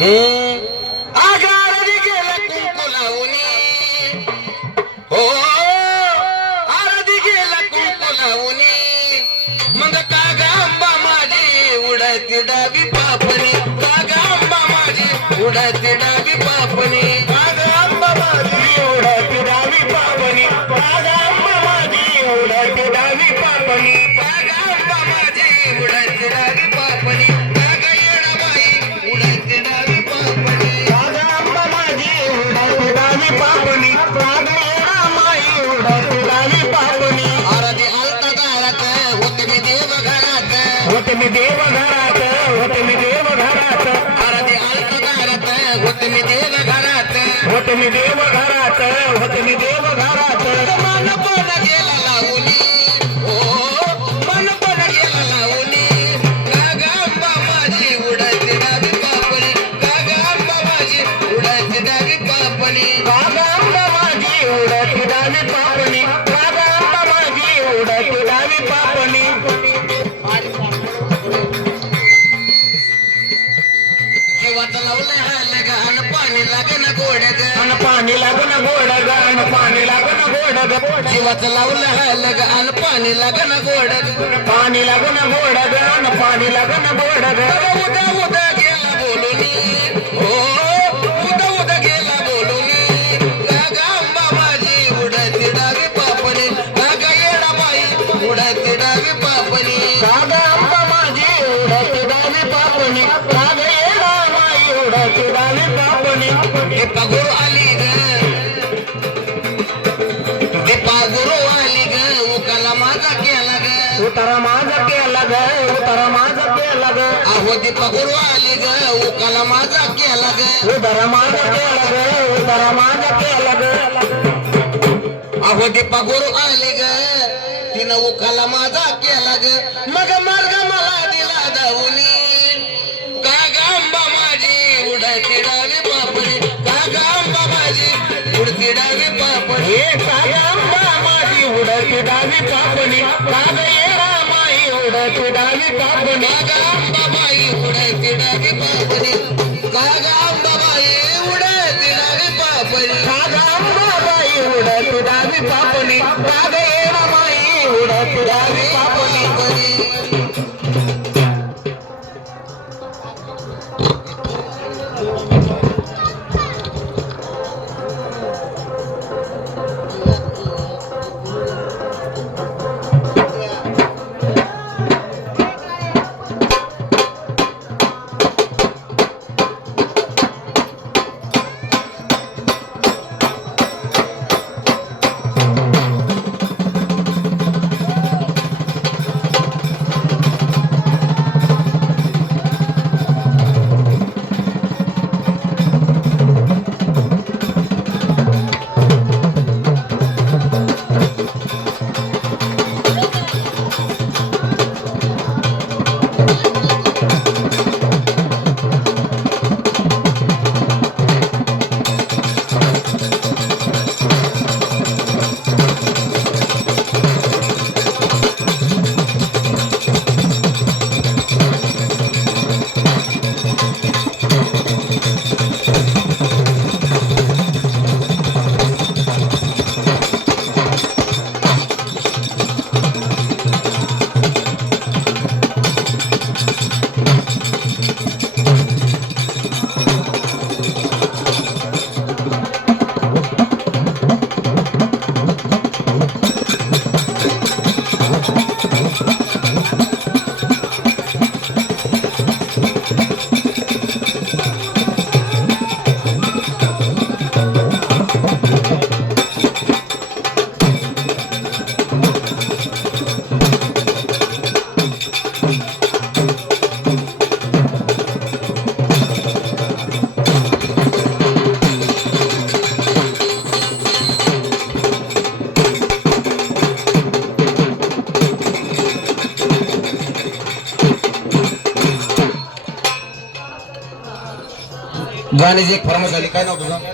हे आगारी गेला कुंकू लावूनी हो आरती गेला कुंकू लावूनी मग कागा आंबा माझी उडती डावी पापणी कागा आंबा माझी उडती डावी पापणी कागा आंबा माझी उडती डावी पापणी कागा आंबा माझी उडती डावी पापणी कागा आंबा माझी उडती डावी पापणी कागा येणाबाई उडती डावी पापणी कागा आंबा माझी उडती डावी पापणी कागा येणाबाई उडती डावी पापणी आरती आलता दारात होते मी देव घरात होते मी देव घरात होते मी देव घरात आरती आलता दारात होते मी देव घरात होते मी देव घरात होते मी देव घरात मन पण गेला लावूनी ओ मन पण गेला लावूनी कागा आंबा माझी उडती डावी पापणी कागा आंबा माझी उडती डावी पापणी कागा आंबा माझी उडती डावी पापणी कागा आंबा माझी उडती डावी पापणी जीवाचं लावलंय हाल गाण पाणी लागन गोड गाण पाणी लागन गोड गाण पाणी लागन गोड जीवाचं लावलं हाल गाण पाणी लागन गोड पाणी लागन गोड गाण पाणी लागन गोड उद्या उद्या गेला बोलूनी हो उद्या उद्या गेला बोलूनी कागा आंबा माझी उडती डावी पापणी कागा येणाबाई उडती डावी पापणी कागा आंबा माझी उडती डावी पापणी कागा येणाबाई उडती डावी पापणी दीपा गुरु आली ग दीपा गुरु आली ग उकाला माझा केला ग उतारा माझा केला ग उतारा माझा केला ग अहो दीपा गुरु आली ग उकाला माझा केला ग उतारा माझा केला ग उतारा माझा केला ग अहो दीपा गुरु आली ग तिनं उकाला माझा केला ग मग मार्ग मला दिला धावूनी कागा आंबा माझी उडती डावी पापणी कागा आंबा माझी उडती डावी पापणी कागा आंबा माझी उडती डावी पापणी कागा येणा माई उडती डावी पापणी कागा आंबा बाई उडती डावी पापणी कागा आंबा बाई उडती डावी पापणी कागा आंबा बाई उडती डावी पापणी कागा येणा माई उडती डावी पापणी गाण्याची एक फरमाईश झाली, काय नाव तुझं?